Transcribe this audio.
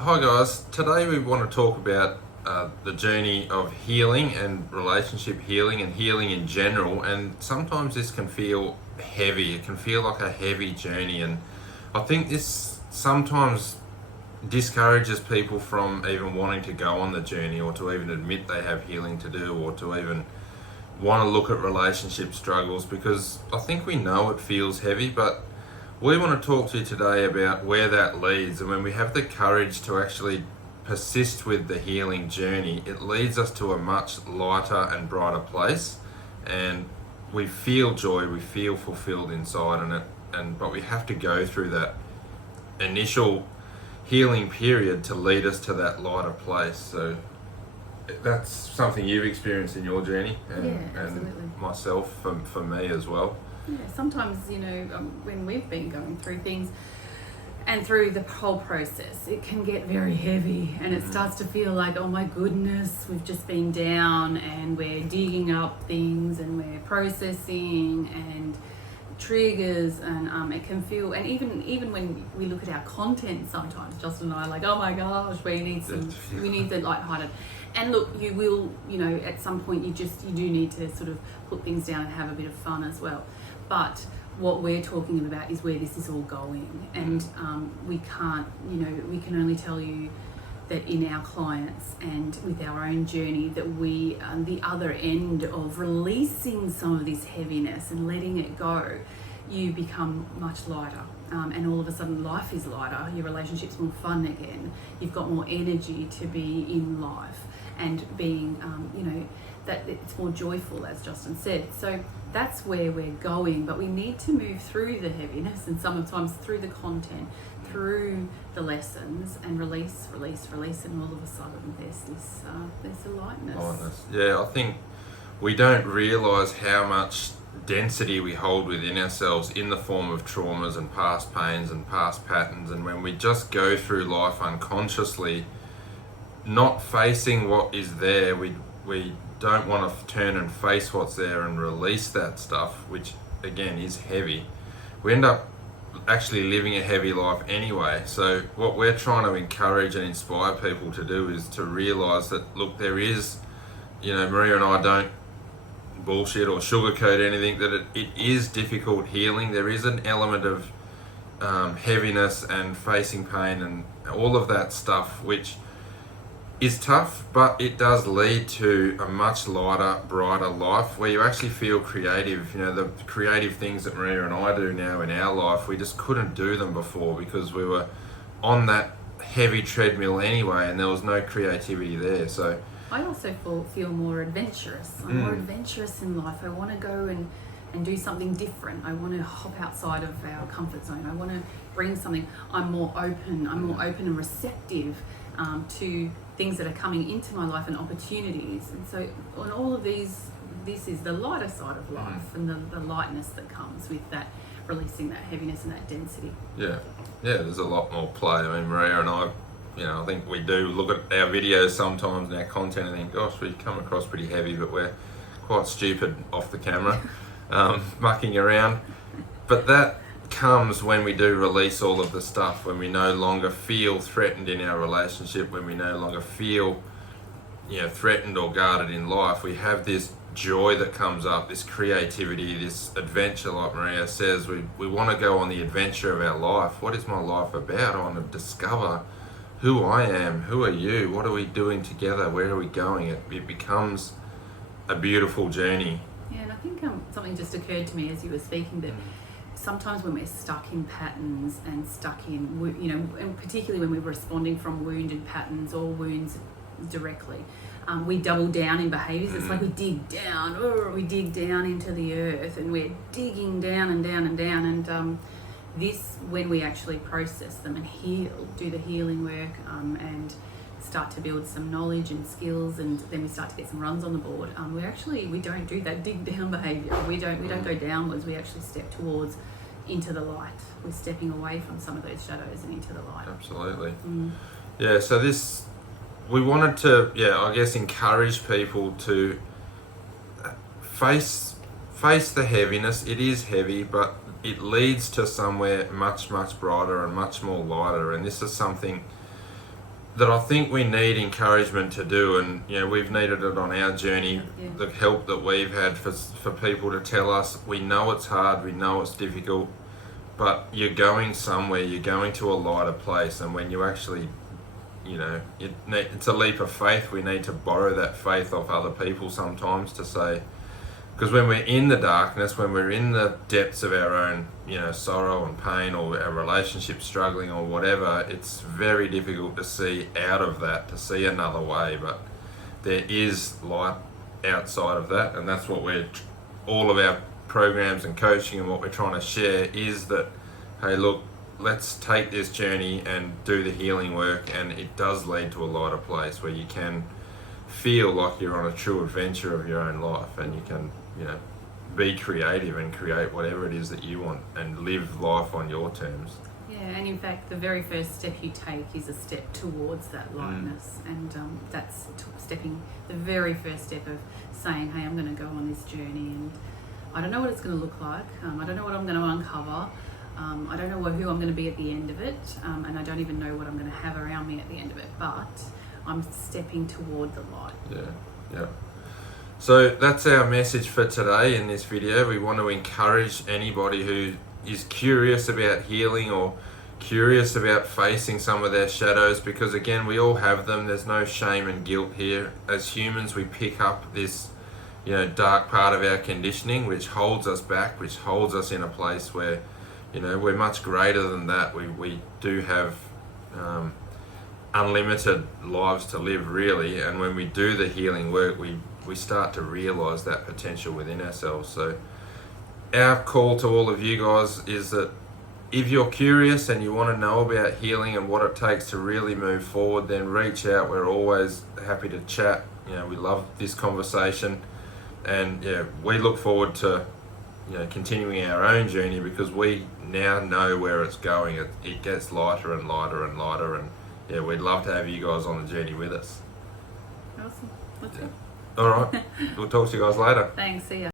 Hi guys, today we want to talk about the journey of healing and relationship healing and healing in general, and sometimes this can feel heavy, it can feel like a heavy journey, and I think this sometimes discourages people from even wanting to go on the journey or to even admit they have healing to do or to even want to look at relationship struggles, because I think we know it feels heavy, but we want to talk to you today about where that leads, and when we have the courage to actually persist with the healing journey, it leads us to a much lighter and brighter place, and we feel joy, we feel fulfilled inside in it, but we have to go through that initial healing period to lead us to that lighter place. So that's something you've experienced in your journey, and myself for me as well. Yeah, sometimes, when we've been going through things and through the whole process, it can get very heavy and it starts to feel like, oh my goodness, we've just been down and we're digging up things and we're processing and triggers, and it can feel, and even when we look at our content sometimes, Justin and I are like, oh my gosh, we need the lighthearted. And look, you will, at some point you do need to sort of put things down and have a bit of fun as well. But what we're talking about is where this is all going, and we can't, we can only tell you that in our clients and with our own journey that we, the other end of releasing some of this heaviness and letting it go, you become much lighter. And all of a sudden life is lighter, your relationship's more fun again, you've got more energy to be in life and being, that it's more joyful, as Justin said. So that's where we're going, but we need to move through the heaviness and sometimes through the content, through the lessons, and release, and all of a sudden there's a lightness. Yeah, I think we don't realise how much density we hold within ourselves in the form of traumas and past pains and past patterns, and when we just go through life unconsciously not facing what is there, we don't want to turn and face what's there and release that stuff, which again is heavy. We end up actually living a heavy life anyway. So what we're trying to encourage and inspire people to do is to realise that, look, there is, Maria and I don't bullshit or sugarcoat anything, that it is difficult healing. There is an element of heaviness and facing pain and all of that stuff, which is tough, but it does lead to a much lighter, brighter life where you actually feel creative. The creative things that Maria and I do now in our life, we just couldn't do them before because we were on that heavy treadmill anyway, and there was no creativity there. So I also feel more adventurous. I'm more adventurous in life. I want to go and do something different. I want to hop outside of our comfort zone. I want to bring something. I'm more open and receptive to things that are coming into my life and opportunities. And so on all of these, this is the lighter side of life, and the lightness that comes with that, releasing that heaviness and that density. Yeah, there's a lot more play. I mean, Maria and I, I think we do look at our videos sometimes and our content and think, gosh, we come across pretty heavy, but we're quite stupid off the camera, mucking around. But that comes when we do release all of the stuff, when we no longer feel threatened in our relationship, when we no longer feel threatened or guarded in life. We have this joy that comes up, this creativity, this adventure, like Maria says. We want to go on the adventure of our life. What is my life about? I want to discover who I am, who are you, what are we doing together, where are we going? It becomes a beautiful journey. Yeah, and I think something just occurred to me as you were speaking, that sometimes when we're stuck in patterns and stuck in, and particularly when we're responding from wounded patterns or wounds directly, we double down in behaviours. It's like we dig down into the earth, and we're digging down and down and down. And this, when we actually process them and do the healing work, and start to build some knowledge and skills, and then we start to get some runs on the board, we don't do that dig down behaviour. We don't go downwards. We actually step towards, into the light. We're stepping away from some of those shadows and into the light. Absolutely. Yeah, so we wanted to, I guess, encourage people to face the heaviness. It is heavy, but it leads to somewhere much, much brighter and much more lighter. And this is something that I think we need encouragement to do, and we've needed it on our journey. Yeah. The help that we've had for people to tell us, we know it's hard, we know it's difficult, but you're going somewhere, you're going to a lighter place, and when you actually, it's a leap of faith. We need to borrow that faith off other people sometimes to say, because when we're in the darkness, when we're in the depths of our own, sorrow and pain, or our relationship struggling or whatever, it's very difficult to see out of that, to see another way. But there is light outside of that, and that's what all of our programs and coaching and what we're trying to share is that, hey, look, let's take this journey and do the healing work, and it does lead to a lighter place where you can feel like you're on a true adventure of your own life, and you can be creative and create whatever it is that you want and live life on your terms. Yeah, and in fact, the very first step you take is a step towards that lightness, and that's the very first step of saying, hey, I'm going to go on this journey, and I don't know what it's going to look like. I don't know what I'm going to uncover. I don't know who I'm going to be at the end of it, and I don't even know what I'm going to have around me at the end of it, but I'm stepping toward the light. Yeah. So that's our message for today in this video. We want to encourage anybody who is curious about healing or curious about facing some of their shadows, because again, we all have them. There's no shame and guilt here. As humans, we pick up this dark part of our conditioning which holds us back, which holds us in a place where we're much greater than that. We do have unlimited lives to live, really, and when we do the healing work, we start to realize that potential within ourselves. So our call to all of you guys is that if you're curious and you want to know about healing and what it takes to really move forward, then reach out. We're always happy to chat. We love this conversation, and we look forward to continuing our own journey, because we now know where it's going. It gets lighter and lighter and lighter, and we'd love to have you guys on the journey with us. Awesome. Let's go. All right. We'll talk to you guys later. Thanks. See ya.